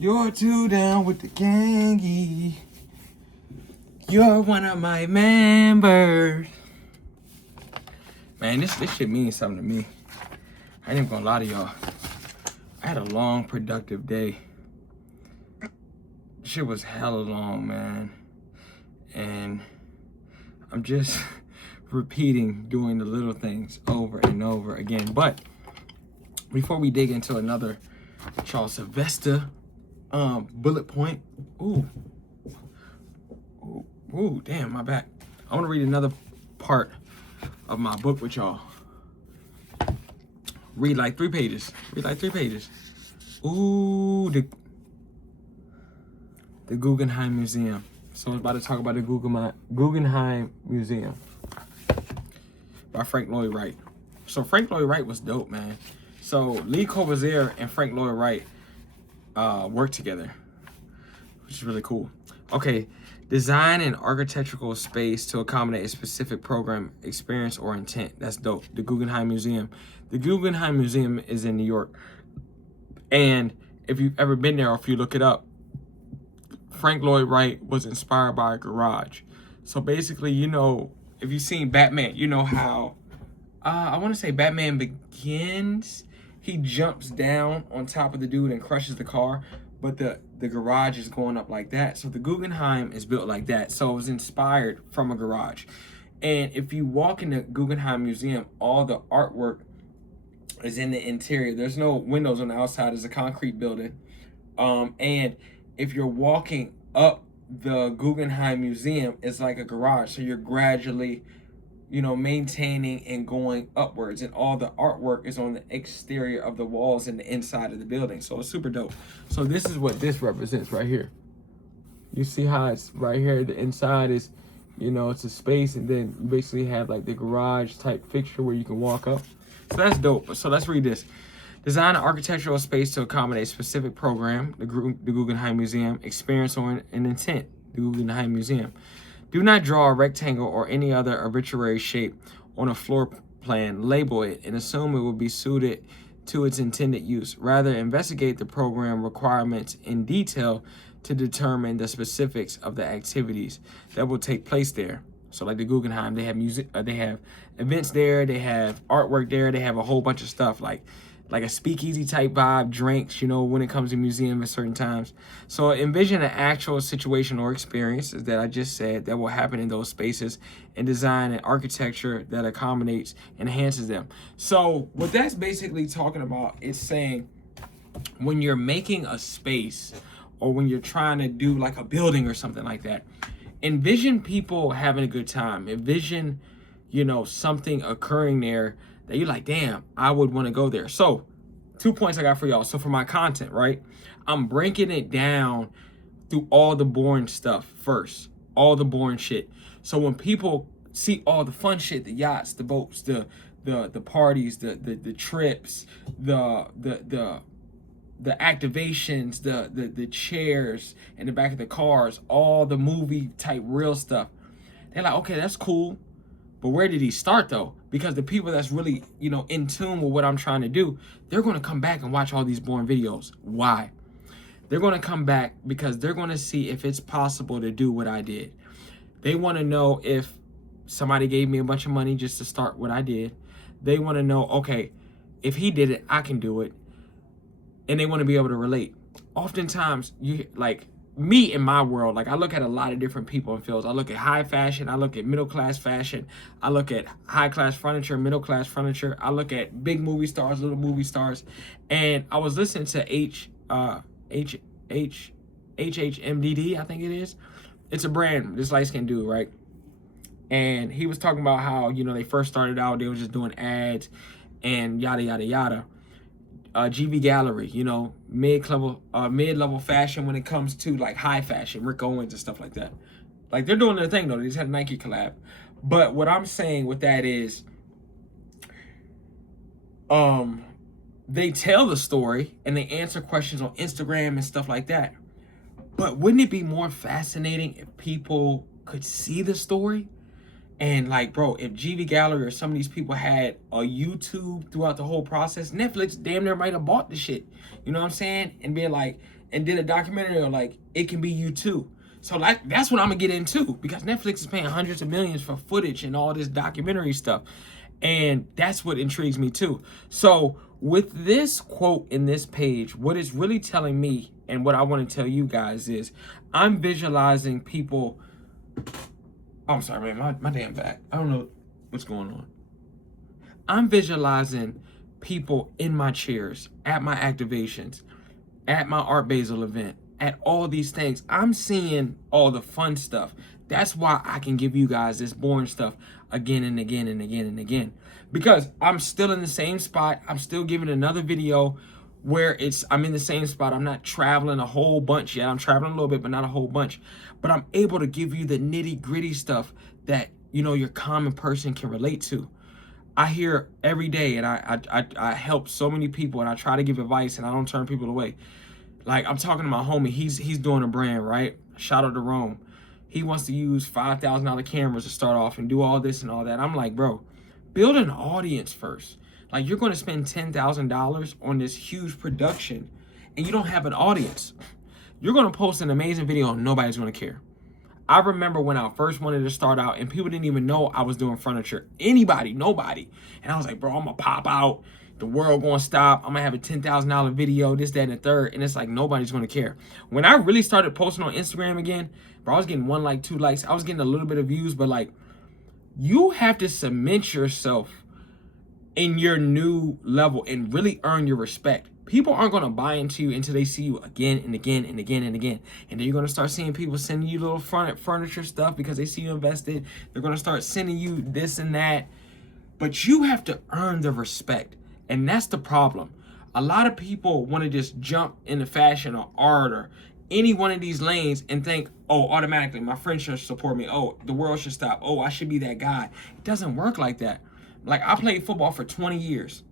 You're too down with the gangy. You're one of my members. Man, this shit means something to me. I ain't even gonna lie to y'all. I had a long, productive day. Shit was hella long, man. And I'm just repeating, doing the little things over and over again. But before we dig into another CHARLESSYLVESTA bullet point. Ooh, damn, my back. I want to read another part of my book with y'all. Read like 3 pages. Ooh, the Guggenheim Museum. So I was about to talk about the Guggenheim Museum by Frank Lloyd Wright. So Frank Lloyd Wright was dope, man. So Lee Corbusier and Frank Lloyd Wright worked together, which is really cool. Okay, design an architectural space to accommodate a specific program, experience, or intent. That's dope. The Guggenheim Museum. The Guggenheim Museum is in New York. And if you've ever been there or if you look it up, Frank Lloyd Wright was inspired by a garage. So basically, you know, if you've seen Batman, you know how, I want to say Batman Begins, he jumps down on top of the dude and crushes the car, but the garage is going up like that. So the Guggenheim is built like that. So it was inspired from a garage. And if you walk in the Guggenheim Museum, all the artwork is in the interior. There's no windows on the outside. It's a concrete building. And if you're walking up the Guggenheim Museum, it's like a garage. So you're gradually, you know, maintaining and going upwards. And all the artwork is on the exterior of the walls and the inside of the building. So it's super dope. So this is what this represents right here. You see how it's right here. The inside is, you know, it's a space. And then you basically have like the garage type fixture where you can walk up. So that's dope. So let's read this. Design an architectural space to accommodate a specific program, the Guggenheim Museum, experience, or an intent, the Guggenheim Museum. Do not draw a rectangle or any other arbitrary shape on a floor plan, label it, and assume it will be suited to its intended use. Rather, investigate the program requirements in detail to determine the specifics of the activities that will take place there. So like the Guggenheim, they have events there, they have artwork there, they have a whole bunch of stuff like a speakeasy type vibe, drinks, you know, when it comes to museums at certain times. So envision an actual situation or experience that I just said that will happen in those spaces and design an architecture that accommodates and enhances them. So what that's basically talking about is saying when you're making a space or when you're trying to do like a building or something like that, envision people having a good time. Envision, you know, something occurring there that you're like, damn, I would want to go there. So 2 points I got for y'all. So for my content, right, I'm breaking it down through all the boring stuff first, all the boring shit. So when people see all the fun shit, the yachts, the boats, the parties, the trips, the activations, the chairs in the back of the cars, all the movie type real stuff, they're like, okay, that's cool. But where did he start though? Because the people that's really, you know, in tune with what I'm trying to do, they're going to come back and watch all these boring videos. Why? They're going to come back because they're going to see if it's possible to do what I did. They want to know if somebody gave me a bunch of money just to start what I did. They want to know, okay, if he did it, I can do it. And they want to be able to relate. Oftentimes, you like me in my world, like I look at a lot of different people in fields. I look at high fashion, I look at middle class fashion, I look at high class furniture, middle class furniture, I look at big movie stars, little movie stars. And I was listening to HHMDD, I think it is. It's a brand, this light skinned dude, right? And he was talking about how, you know, they first started out, they were just doing ads and yada, yada, yada. GV Gallery, you know, mid-level fashion when it comes to like high fashion, Rick Owens and stuff like that. Like they're doing their thing though. They just had a Nike collab. But what I'm saying with that is, they tell the story and they answer questions on Instagram and stuff like that. But wouldn't it be more fascinating if people could see the story? And like, bro, if GV Gallery or some of these people had a YouTube throughout the whole process, Netflix damn near might have bought the shit. You know what I'm saying? And be like, and did a documentary on like it can be you too. So like that's what I'm gonna get into, because Netflix is paying hundreds of millions for footage and all this documentary stuff. And that's what intrigues me too. So with this quote in this page, what it's really telling me and what I want to tell you guys is I'm visualizing people. Oh, I'm sorry, man, my damn back. I don't know what's going on. I'm visualizing people in my chairs, at my activations, at my Art Basel event, at all these things. I'm seeing all the fun stuff. That's why I can give you guys this boring stuff again and again and again and again. Because I'm still in the same spot. I'm still giving another video where I'm in the same spot. I'm not traveling a whole bunch yet. I'm traveling a little bit, but not a whole bunch. But I'm able to give you the nitty gritty stuff that, you know, your common person can relate to. I hear every day, and I help so many people, and I try to give advice, and I don't turn people away. Like, I'm talking to my homie, he's doing a brand, right? Shout out to Rome. He wants to use $5,000 cameras to start off and do all this and all that. I'm like, bro, build an audience first. Like, you're going to spend $10,000 on this huge production, and you don't have an audience. You're going to post an amazing video, and nobody's going to care. I remember when I first wanted to start out and people didn't even know I was doing furniture. Anybody, nobody. And I was like, bro, I'm going to pop out. The world going to stop. I'm going to have a $10,000 video, this, that, and the third. And it's like, nobody's going to care. When I really started posting on Instagram again, bro, I was getting 1 like, 2 likes. I was getting a little bit of views, but like, you have to cement yourself in your new level and really earn your respect. People aren't going to buy into you until they see you again and again and again and again. And then you're going to start seeing people sending you little furniture stuff because they see you invested. They're going to start sending you this and that. But you have to earn the respect. And that's the problem. A lot of people want to just jump into fashion or art or any one of these lanes and think, oh, automatically my friends should support me. Oh, the world should stop. Oh, I should be that guy. It doesn't work like that. Like, I played football for 20 years.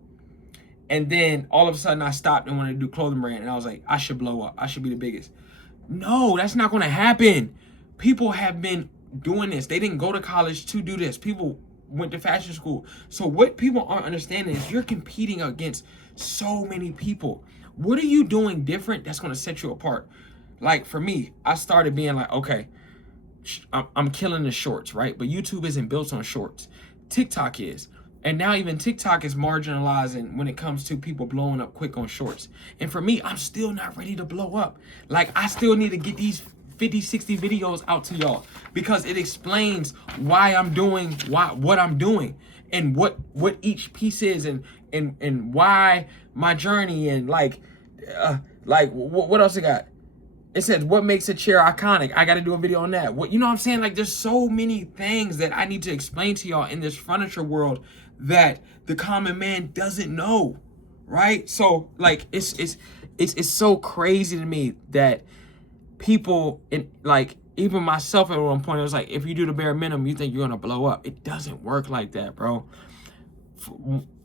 And then all of a sudden I stopped and wanted to do clothing brand. And I was like, I should blow up. I should be the biggest. No, that's not going to happen. People have been doing this. They didn't go to college to do this. People went to fashion school. So what people aren't understanding is you're competing against so many people. What are you doing different that's going to set you apart? Like, for me, I started being like, okay, I'm killing the shorts, right? But YouTube isn't built on shorts. TikTok is. And now even TikTok is marginalizing when it comes to people blowing up quick on shorts. And for me, I'm still not ready to blow up. Like, I still need to get these 50, 60 videos out to y'all because it explains why I'm doing what I'm doing and what each piece is and why my journey and like what else I got? It says what makes a chair iconic. I got to do a video on that. What, you know what I'm saying? Like, there's so many things that I need to explain to y'all in this furniture world that the common man doesn't know, right? So like it's so crazy to me that people, in like even myself at one point, it was like, if you do the bare minimum, you think you're gonna blow up. It doesn't work like that, bro.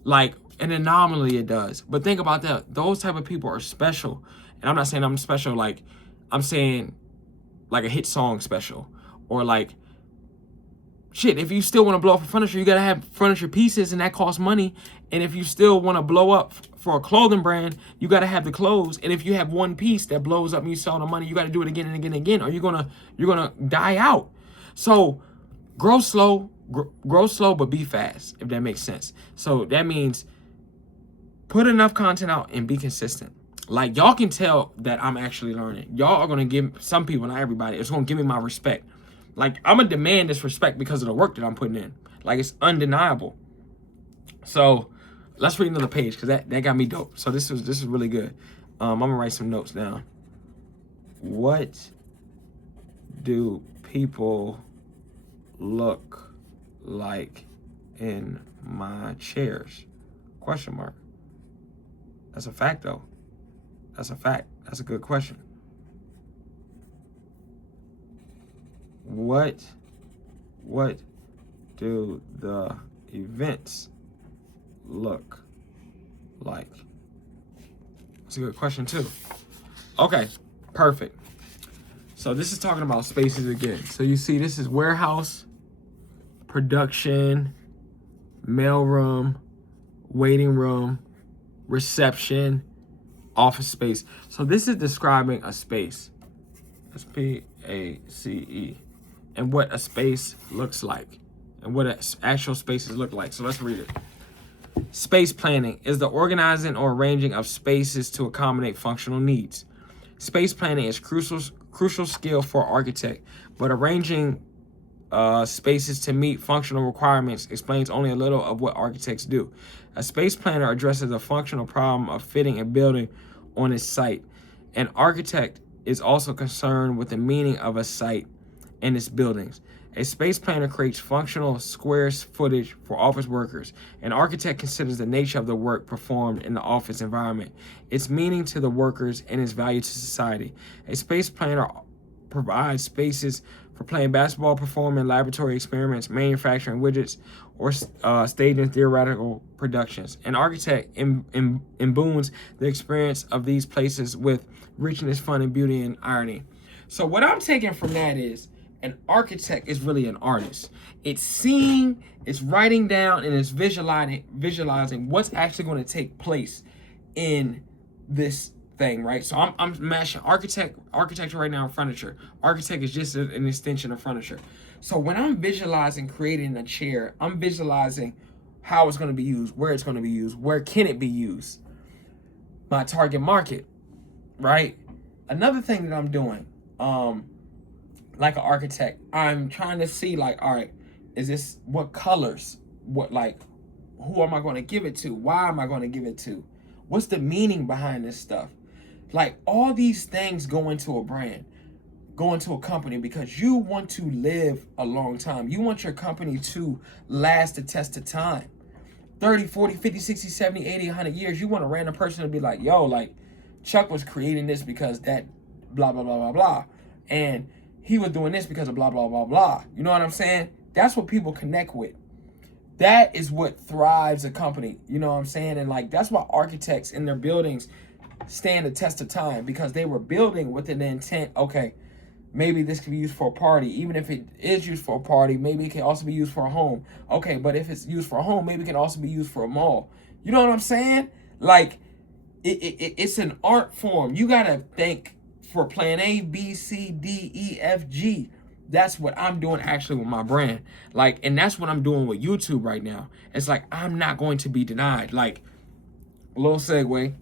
Like an anomaly, it does. But think about that. Those type of people are special, and I'm not saying I'm special. Like, I'm saying like a hit song special, or like, shit, if you still want to blow up for furniture, you got to have furniture pieces, and that costs money. And if you still want to blow up for a clothing brand, you got to have the clothes. And if you have one piece that blows up and you sell the money, you got to do it again and again and again, or you're gonna die out. So grow slow, but be fast, if that makes sense. So that means put enough content out and be consistent. Like, y'all can tell that I'm actually learning. Y'all are going to give some people, not everybody, it's going to give me my respect. Like, I'm going to demand this respect because of the work that I'm putting in. Like, it's undeniable. So let's read another page because that got me dope. So this is really good. I'm going to write some notes down. What do people look like in my chairs? Question mark. That's a fact, though. That's a fact. That's a good question. What do the events look like? That's a good question too. Okay, perfect. So this is talking about spaces again. So you see, this is warehouse, production, mailroom, waiting room, reception, office space. So this is describing a space. S-P-A-C-E. And what a space looks like. And what actual spaces look like. So let's read it. Space planning is the organizing or arranging of spaces to accommodate functional needs. Space planning is crucial skill for an architect, but arranging spaces to meet functional requirements explains only a little of what architects do. A space planner addresses the functional problem of fitting a building on its site. An architect is also concerned with the meaning of a site and its buildings. A space planner creates functional square footage for office workers. An architect considers the nature of the work performed in the office environment, its meaning to the workers, and its value to society. A space planner provides spaces for playing basketball, performing laboratory experiments, manufacturing widgets, or staging theoretical productions. An architect imbues the experience of these places with richness, fun, and beauty and irony. So what I'm taking from that is an architect is really an artist. It's seeing, it's writing down, and it's visualizing what's actually going to take place in this thing, right? So I'm mashing architecture right now in furniture. Architect is just an extension of furniture. So when I'm visualizing creating a chair, I'm visualizing how it's going to be used, where it's going to be used, where can it be used, my target market, right? Another thing that I'm doing, like an architect, I'm trying to see like, all right, is this, what colors, what, like, who am I going to give it to? Why am I going to give it to? What's the meaning behind this stuff? Like, all these things go into a brand, go into a company, because you want to live a long time. You want your company to last the test of time. 30, 40, 50, 60, 70, 80, 100 years. You want a random person to be like, yo, like, Chuck was creating this because that blah, blah, blah, blah, blah. And he was doing this because of blah, blah, blah, blah. You know what I'm saying? That's what people connect with. That is what thrives a company. You know what I'm saying? And like, that's why architects in their buildings stand the test of time, because they were building with an intent. Okay, maybe this can be used for a party. Even if it is used for a party, maybe it can also be used for a home. Okay, but if it's used for a home, maybe it can also be used for a mall. You know what I'm saying? Like, it's an art form. You gotta think for plan A, B, C, D, E, F, G. That's what I'm doing actually with my brand. Like, and that's what I'm doing with YouTube right now. It's like, I'm not going to be denied. Like, a little segue.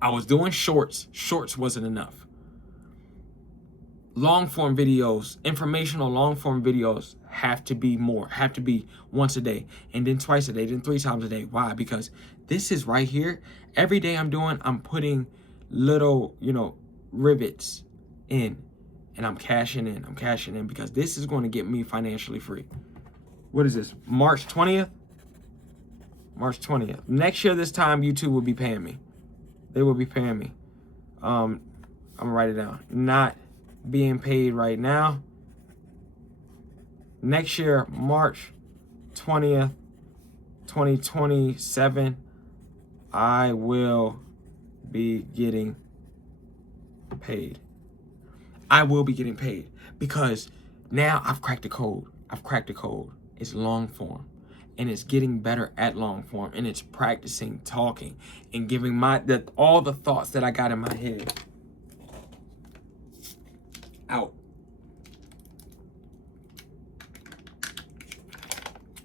I was doing shorts. Shorts wasn't enough. Long form videos, informational long form videos have to be more, have to be once a day, and then twice a day, then 3 times a day. Why? Because this is right here. Every day I'm putting little, rivets in, and I'm cashing in because this is going to get me financially free. What is this? March 20th? March 20th. Next year, this time, YouTube will be paying me. They will be paying me. I'm gonna write it down. Not being paid right now. Next year, March 20th, 2027, I will be getting paid. I will be getting paid because now I've cracked the code. It's long form, and it's getting better at long form, and it's practicing talking and giving all the thoughts that I got in my head out.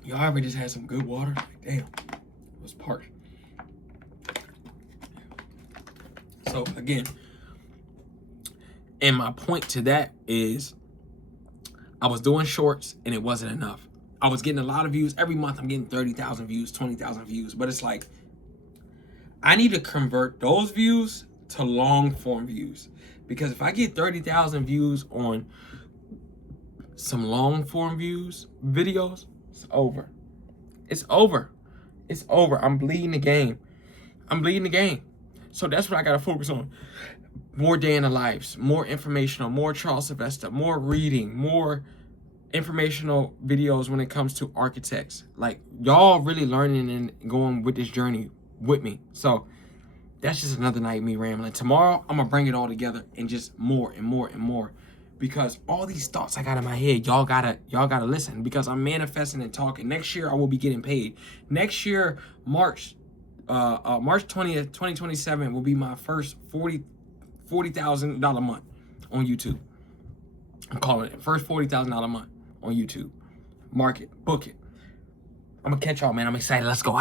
Y'all ever just had some good water? Like, damn, it was parched. So again, and my point to that is, I was doing shorts and it wasn't enough. I was getting a lot of views. Every month I'm getting 30,000 views, 20,000 views. But it's like, I need to convert those views to long form views. Because if I get 30,000 views on some long form videos, it's over. It's over. It's over. I'm bleeding the game. So that's what I got to focus on. More day in the lives, more informational, more CHARLESSYLVESTA, more reading, more informational videos when it comes to architects. Like, y'all really learning and going with this journey with me. So that's just another night me rambling. Tomorrow I'm gonna bring it all together and just more and more and more, because all these thoughts I got in my head, y'all gotta listen, because I'm manifesting and talking. Next year I will be getting paid. Next year, March March 20th, 2027 will be my first $40,000 month on YouTube. I'm calling it first $40,000 month on YouTube. Mark it, book it. I'm gonna catch y'all, man. I'm excited. Let's go.